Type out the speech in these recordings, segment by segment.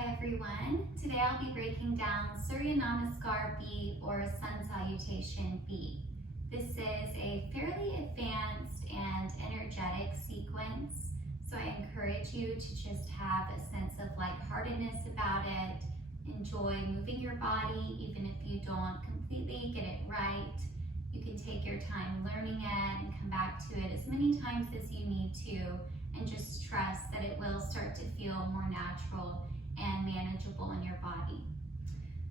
Hi everyone. Today I'll be breaking down Surya Namaskar B or Sun Salutation B. This is a fairly advanced and energetic sequence, so I encourage you to just have a sense of lightheartedness about it. Enjoy moving your body even if you don't completely get it right. You can take your time learning it and come back to it as many times as you need to, and just trust that it will start to feel more natural and manageable in your body.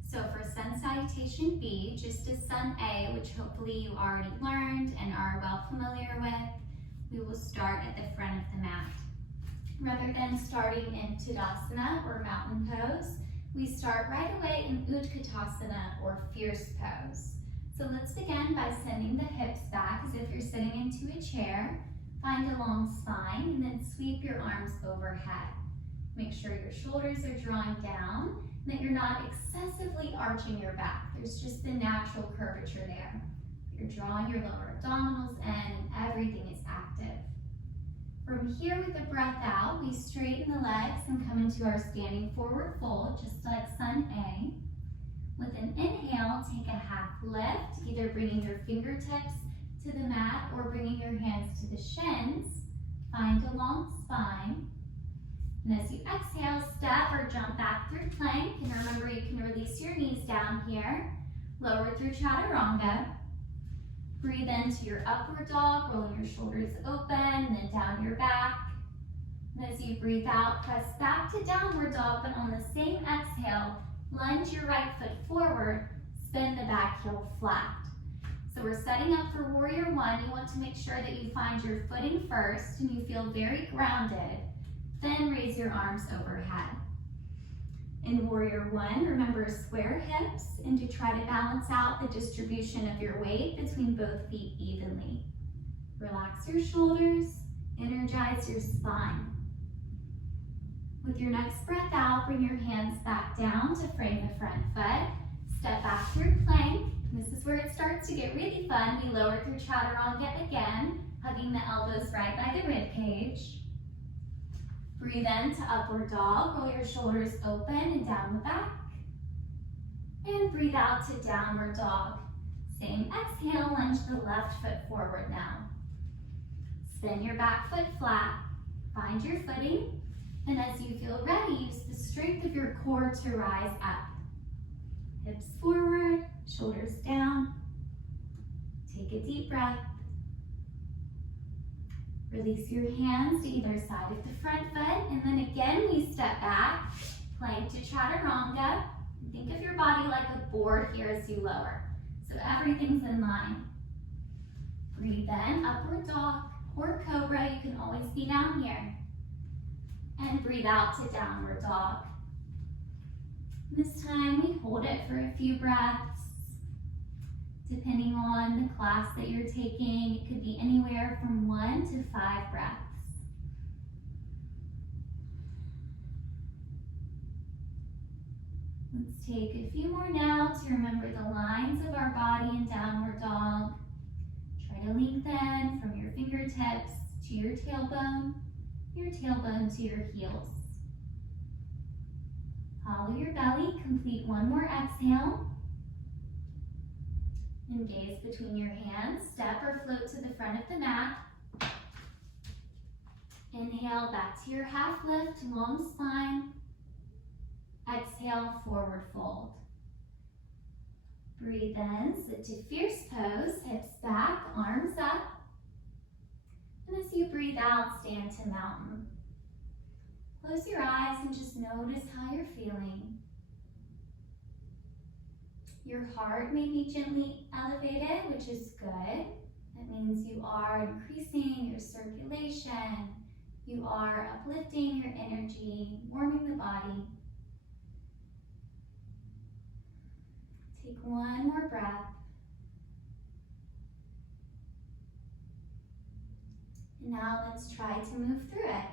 So for Sun Salutation B, just as Sun A, which hopefully you already learned and are well familiar with, we will start at the front of the mat. Rather than starting in Tadasana or mountain pose, we start right away in Utkatasana or fierce pose. So let's begin by sending the hips back as if you're sitting into a chair. Find a long spine and then sweep your arms overhead. Make sure your shoulders are drawing down and that you're not excessively arching your back. There's just the natural curvature there. You're drawing your lower abdominals in and everything is active. From here with the breath out, we straighten the legs and come into our standing forward fold, just like Sun A. With an inhale, take a half lift, either bringing your fingertips to the mat or bringing your hands to the shins. Find a long spine. And as you exhale, step or jump back through plank. And remember, you can release your knees down here. Lower through chaturanga. Breathe into your upward dog, rolling your shoulders open and then down your back. And as you breathe out, press back to downward dog, but on the same exhale, lunge your right foot forward, spin the back heel flat. So we're setting up for Warrior One. You want to make sure that you find your footing first and you feel very grounded. Then raise your arms overhead. In Warrior One, remember square hips and to try to balance out the distribution of your weight between both feet evenly. Relax your shoulders, energize your spine. With your next breath out, bring your hands back down to frame the front foot. Step back through plank. This is where it starts to get really fun. We lower through chaturanga again, hugging the elbows right by the rib cage. Breathe in to upward dog. Roll your shoulders open and down the back. And breathe out to downward dog. Same exhale, lunge the left foot forward now. Spin your back foot flat. Find your footing. And as you feel ready, use the strength of your core to rise up. Hips forward, shoulders down. Take a deep breath. Release your hands to either side of the front foot, and then again we step back, plank to chaturanga. Think of your body like a board here as you lower, so everything's in line. Breathe in, upward dog or cobra. You can always be down here. And breathe out to downward dog. This time we hold it for a few breaths. Depending on the class that you're taking, it could be anywhere from 1 to 5 breaths. Let's take a few more now to remember the lines of our body in downward dog. Try to lengthen from your fingertips to your tailbone to your heels. Follow your belly, complete one more exhale. And gaze between your hands, step or float to the front of the mat. Inhale back to your half lift, long spine. Exhale, forward fold. Breathe in, sit to fierce pose, hips back, arms up. And as you breathe out, stand to mountain. Close your eyes and just notice how you're feeling. Your heart may be gently elevated, which is good. That means you are increasing your circulation. You are uplifting your energy, warming the body. Take one more breath. And now let's try to move through it.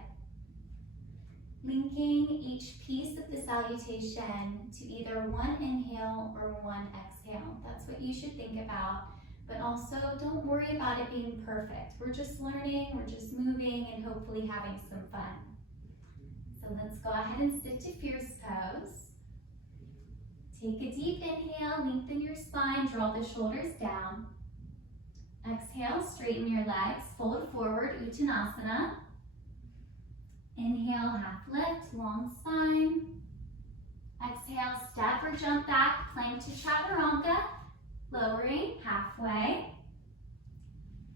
Linking each piece of the salutation to either one inhale or one exhale. That's what you should think about. But also, don't worry about it being perfect. We're just learning, we're just moving, and hopefully having some fun. So let's go ahead and sit to fierce pose. Take a deep inhale, lengthen your spine, draw the shoulders down. Exhale, straighten your legs, fold forward, Uttanasana. Inhale, half lift, long spine. Exhale, step or jump back, plank to chaturanga, lowering halfway.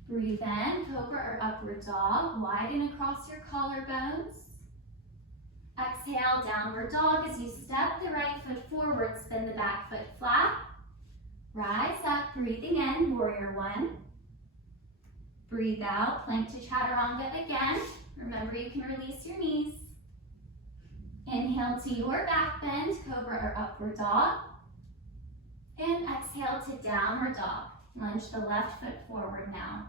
Breathe in, cobra or upward dog, widen across your collarbones. Exhale, downward dog as you step the right foot forward, spin the back foot flat. Rise up, breathing in, warrior one. Breathe out, plank to chaturanga again. Remember, you can release your knees. Inhale to your back bend, cobra or upward dog. And exhale to downward dog. Lunge the left foot forward now.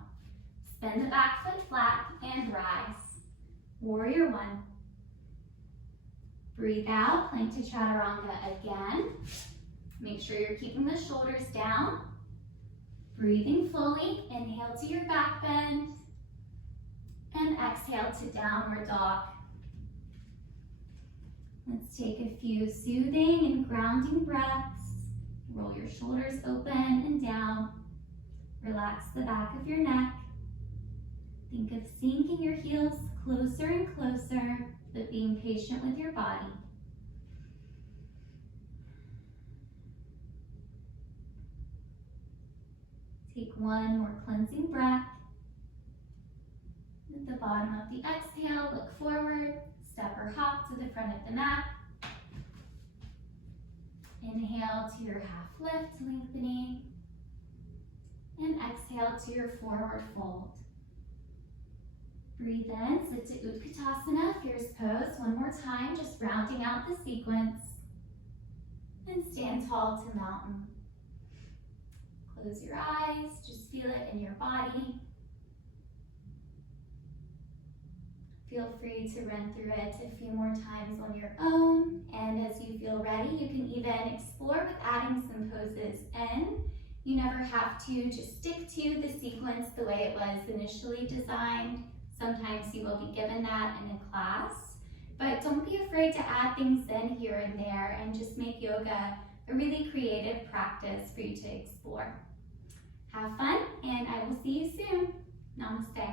Spin the back foot flat and rise. Warrior one. Breathe out, plank to chaturanga again. Make sure you're keeping the shoulders down. Breathing fully, inhale to your back bend. And exhale to downward dog. Let's take a few soothing and grounding breaths. Roll your shoulders open and down. Relax the back of your neck. Think of sinking your heels closer and closer, but being patient with your body. Take one more cleansing breath. At the bottom of the exhale, look forward, step or hop to the front of the mat. Inhale to your half lift, lengthening. And exhale to your forward fold. Breathe in, sit to Utkatasana, fierce pose. One more time, just rounding out the sequence. And stand tall to mountain. Close your eyes, just feel it in your body. Feel free to run through it a few more times on your own. And as you feel ready, you can even explore with adding some poses in. You never have to, just stick to the sequence the way it was initially designed. Sometimes you will be given that in a class, but don't be afraid to add things in here and there and just make yoga a really creative practice for you to explore. Have fun, and I will see you soon. Namaste.